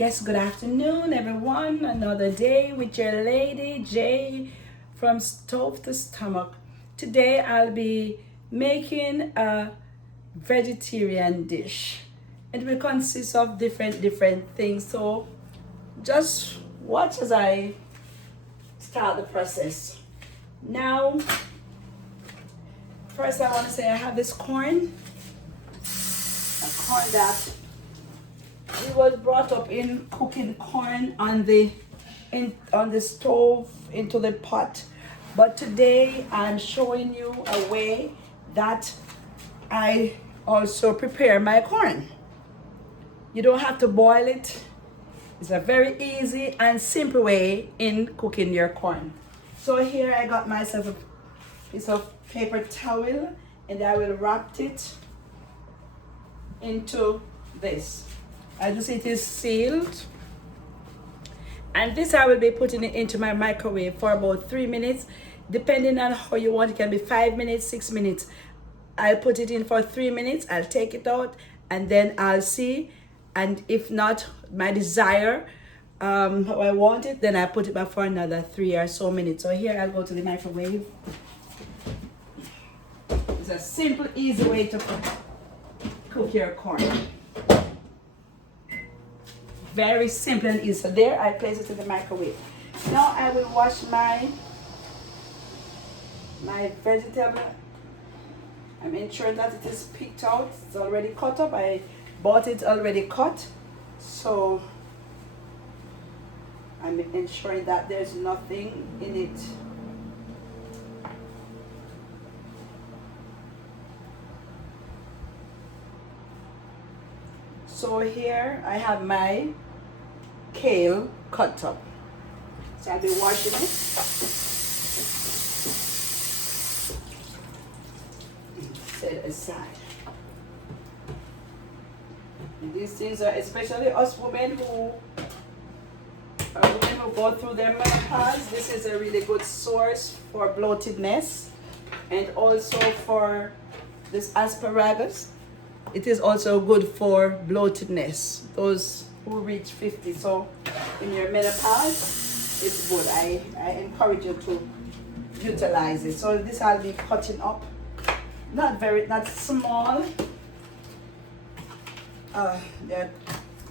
Yes, good afternoon, everyone. Another day with your lady Jay from Stove to Stomach. Today I'll be making a vegetarian dish. It will consist of different things. So just watch as I start the process. Now, first I want to say I have this corn, a corn that we was brought up in cooking corn on the stove into the pot, but today I'm showing you a way that I also prepare my corn. You don't have to boil it. It's a very easy and simple way in cooking your corn. So here I got myself a piece of paper towel and I will wrap it into this. As you see, it is sealed. And this I will be putting it into my microwave for about 3 minutes. Depending on how you want, it can be 5 minutes, 6 minutes. I'll put it in for 3 minutes. I'll take it out and then I'll see. And if not my desire, how I want it, then I put it back for another 3 or so minutes. So here I'll go to the microwave. It's a simple, easy way to cook your corn. Very simple and easy. So there I place it in the microwave. Now I will wash my vegetable. I'm ensuring that it is picked out. It's already cut up. I bought it already cut. So I'm ensuring that there's nothing in it. So here I have my kale cut up. So I'll be washing it. Set aside. And these things are especially us women who go through their menopause. This is a really good source for bloatedness and also for this asparagus. It is also good for bloatedness, those who reach 50. So in your menopause, it's good. I encourage you to utilize it. So this I'll be cutting up, not small.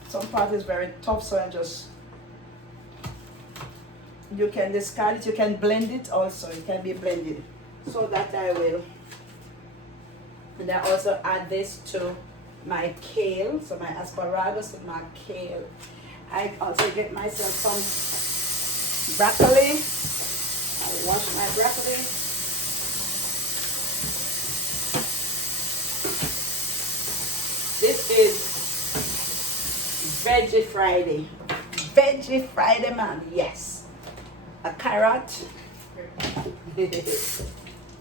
Some part is very tough, so you can discard it. You can blend it also. It can be blended. So that I will. And I also add this to my kale, so my asparagus and my kale. I also get myself some broccoli. I wash my broccoli. This is Veggie Friday. Veggie Friday, man, yes. A carrot.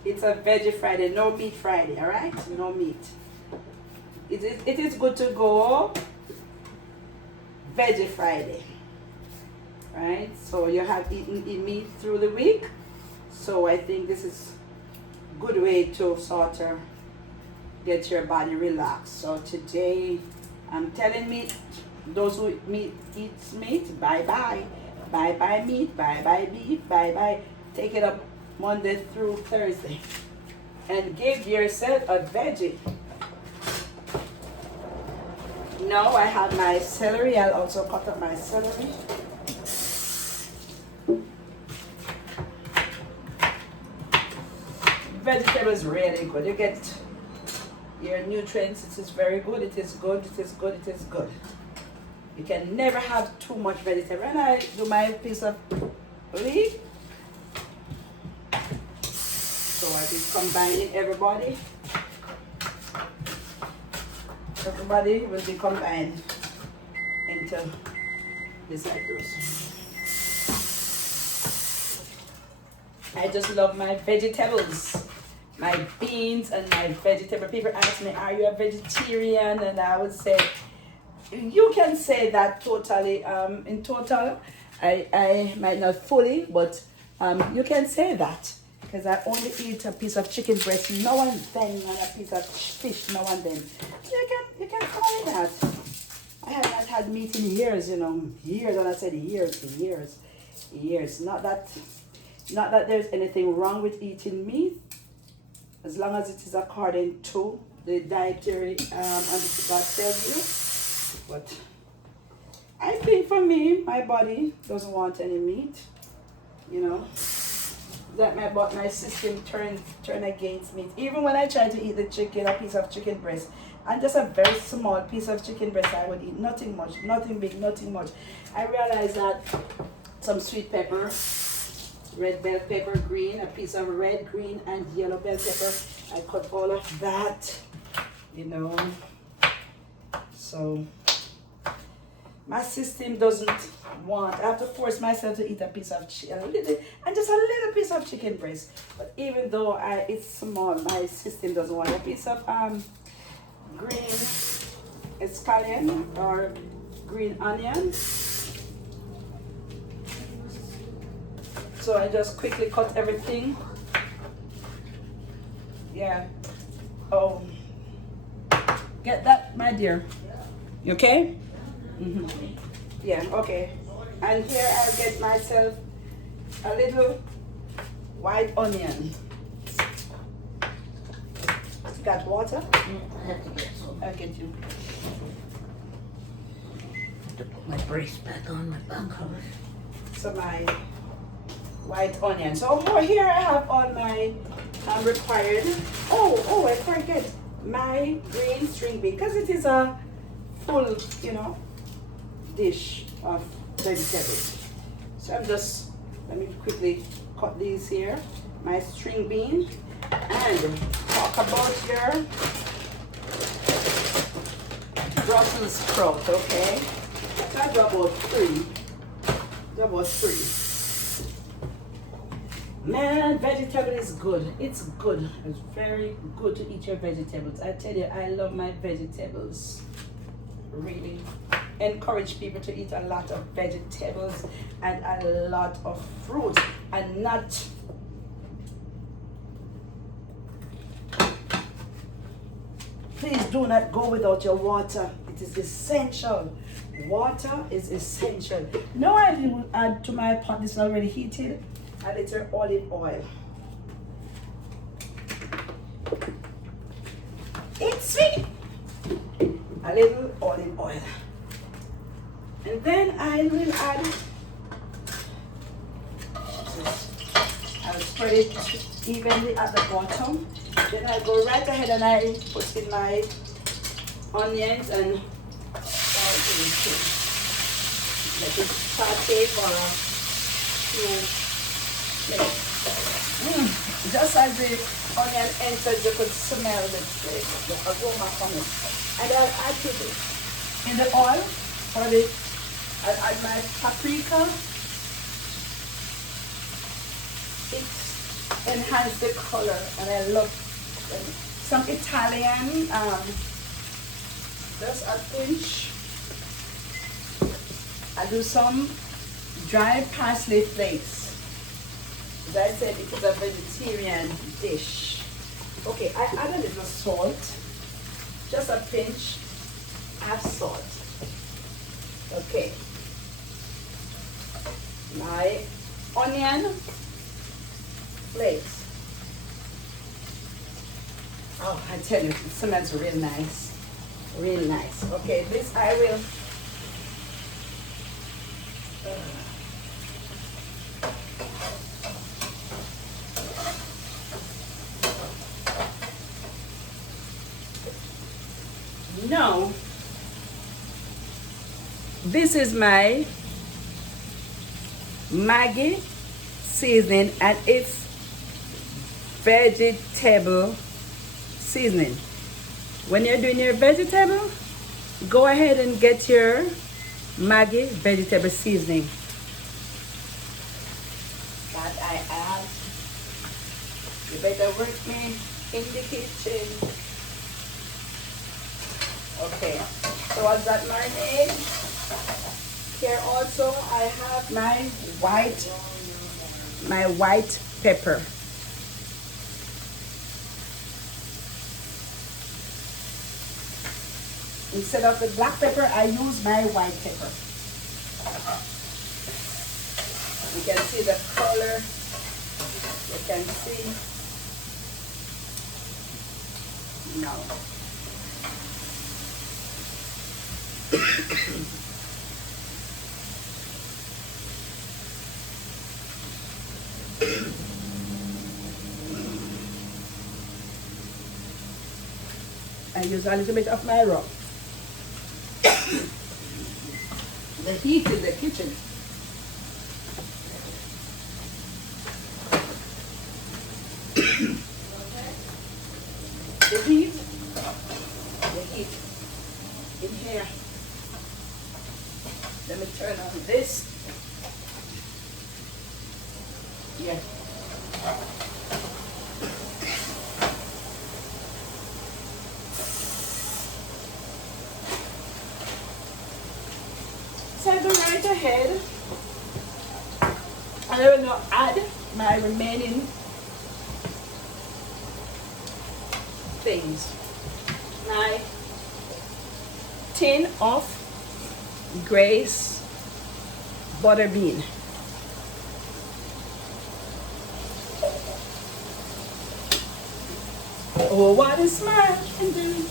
It's a Veggie Friday, no meat Friday, all right? No meat. It is good to go Veggie Friday, right? So you have eaten meat through the week. So I think this is a good way to sort of get your body relaxed. So today I'm telling me, those who eats meat, bye-bye. Bye-bye meat, bye-bye beef, bye-bye. Take it up Monday through Thursday and give yourself a veggie. Now I have my celery. I'll also cut up my celery. Vegetable is really good. You get your nutrients. It is very good. It is good. It is good. It is good. You can never have too much vegetable. And I do my piece of leaf. So I'll be combining everybody. Everybody will be combined into this like this. I just love my vegetables, my beans and my vegetable. People ask me, are you a vegetarian? And I would say, you can say that totally. In total, I might not fully, but you can say that. Because I only eat a piece of chicken breast now and then, and a piece of fish now and then. So you can call it that. I have not had meat in years, you know, years, and I said years, years. Not that there's anything wrong with eating meat, as long as it is according to the dietary and God tells you. But I think for me, my body doesn't want any meat, you know. That my system turn against meat. Even when I try to eat the chicken, a piece of chicken breast, and just a very small piece of chicken breast, I would eat nothing much, nothing big, nothing much. I realized that some sweet pepper, red bell pepper, green, a piece of red, green, and yellow bell pepper. I cut all of that, you know. So my system doesn't want. I have to force myself to eat a piece of chicken, and just a little piece of chicken breast. But even though it's small, my system doesn't want a piece of green scallion or green onion. So I just quickly cut everything. Yeah. Oh, get that, my dear. You okay? Mm-hmm. Yeah, okay. And here I'll get myself a little white onion. Got water? I have to get some. I'll get you. To put my brace back on my back hurt. So my white onion. So over here I have all my required. Oh, I forget my green string bean, because it is a full, you know, dish of vegetables. So let me quickly cut these here. My string bean, and talk about your Brussels sprout, okay? So I do about three. Man, vegetable is good. It's good. It's very good to eat your vegetables. I tell you, I love my vegetables. Really encourage people to eat a lot of vegetables and a lot of fruit, and not please do not go without your water. It is essential. Water is essential. Now I will add to my pot, this is already heated, a little olive oil. It's sweet. A little olive oil. And then I will add, I'll spread it evenly at the bottom. Then I go right ahead and I put in my onions and let it saute for a few minutes. Just as the onion entered, you could smell the aroma from it. And I'll add it in the oil for I'll add my paprika. It enhances the color, and I love some Italian, just a pinch. I do some dry parsley flakes. As I said, it is a vegetarian dish. Okay, I add a little salt, just a pinch, half salt. Okay, my onion flakes. Oh, I tell you, it smells real nice. Real nice. Okay, this I will now, this is my Maggi seasoning, and it's vegetable seasoning. When you're doing your vegetable, go ahead and get your Maggi vegetable seasoning. That I add. You better work me in the kitchen. Okay, so what's that marinade? Here also I have my white pepper. Instead of the black pepper, I use my white pepper. You can see the color. You can see. No. I use a little bit of my rub. The heat in the kitchen. The heat in here. Let me turn on this. Yeah. So I go right ahead and I will now add my remaining things. My tin of Grace butter bean. Oh, what a smile can do.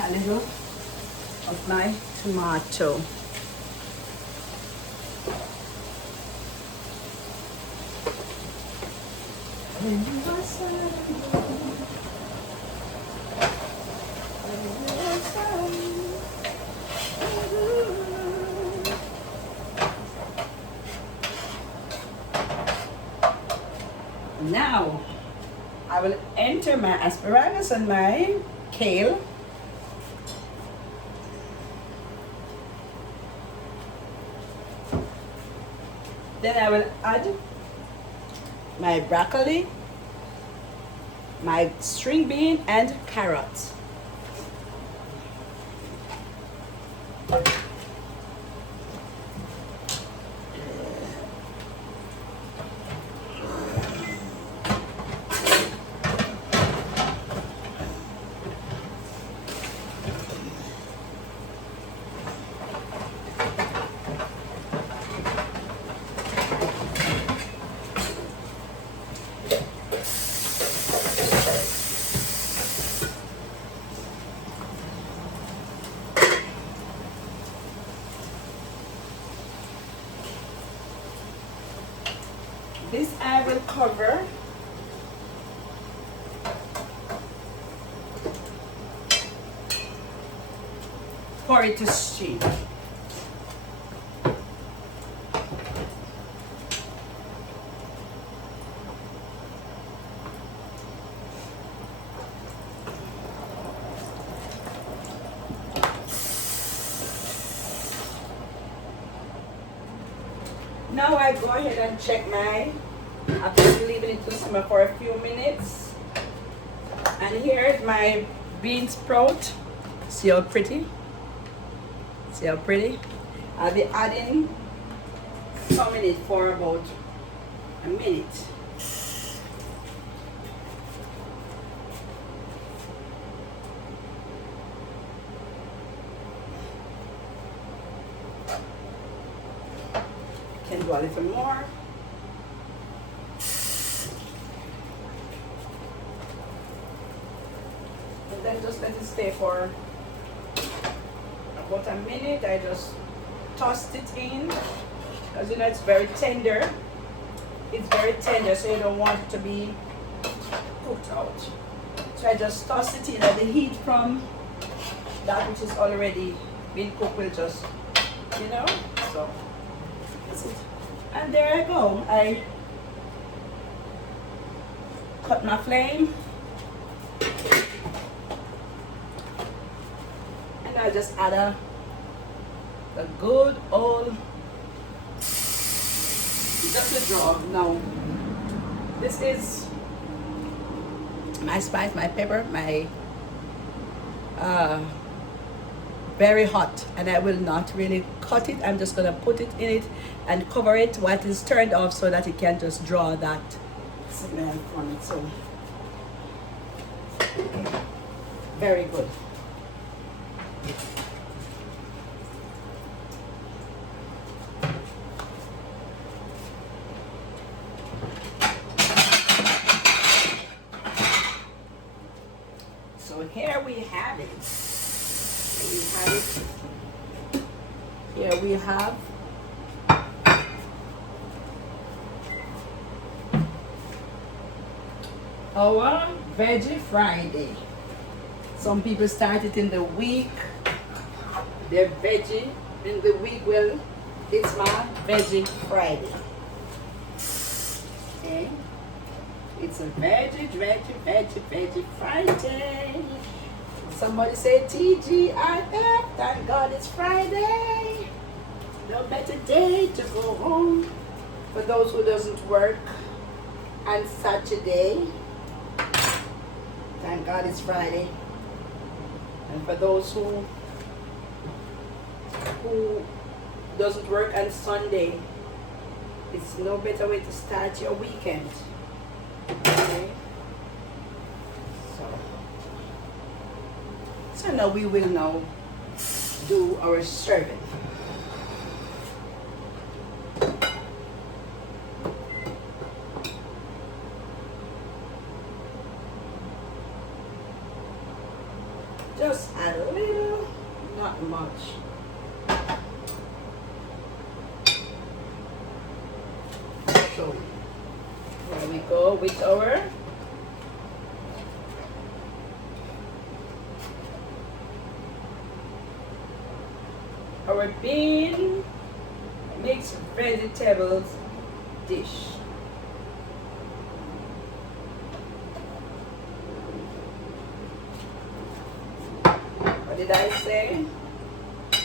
A little of my tomato. Now I will enter my asparagus and my kale. Then I will add my broccoli, my string bean and carrots. This I will cover for it to steam. Now I go ahead and check my, I've been leaving it to simmer for a few minutes. And here's my bean sprout. See how pretty? See how pretty? I'll be adding some in it for about a minute. Can do a little more. And then just let it stay for about a minute. I just tossed it in because you know it's very tender. It's very tender, so you don't want it to be cooked out. So I just toss it in, and the heat from that which is already been cooked will just, you know, so that's it. And there I go. I cut my flame. And I just add a good old, just a draw. Now, this is my spice, my pepper, my very hot, and I will not really cut it. I'm just gonna put it in it and cover it while it is turned off so that it can just draw that smell from it. So very good. So here we have it. Here we have our Veggie Friday. Some people start it in the week. They're veggie in the week. Well, it's my Veggie Friday. Okay. It's a veggie Friday. Somebody say TGIF. Thank God it's Friday. No better day to go home. For those who doesn't work on Saturday, thank God it's Friday. And for those who doesn't work on Sunday, it's no better way to start your weekend. Okay. So now we will now do our serving. Just a little, not much. So here we go with our bean mixed vegetables dish. What did I say?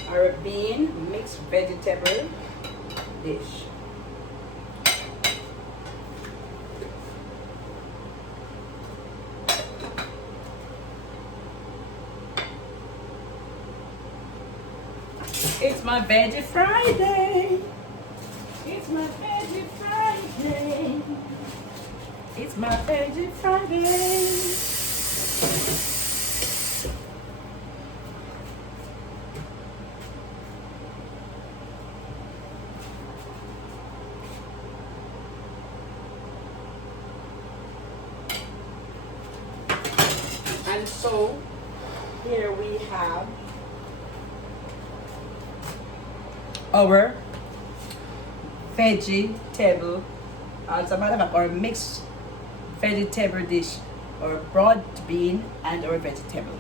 Our bean mixed vegetable dish. It's my Veggie Friday. It's my Veggie Friday. It's my Veggie Friday. And so here we have our vegetable, as a matter of fact, our mixed vegetable dish, or broad bean and our vegetable.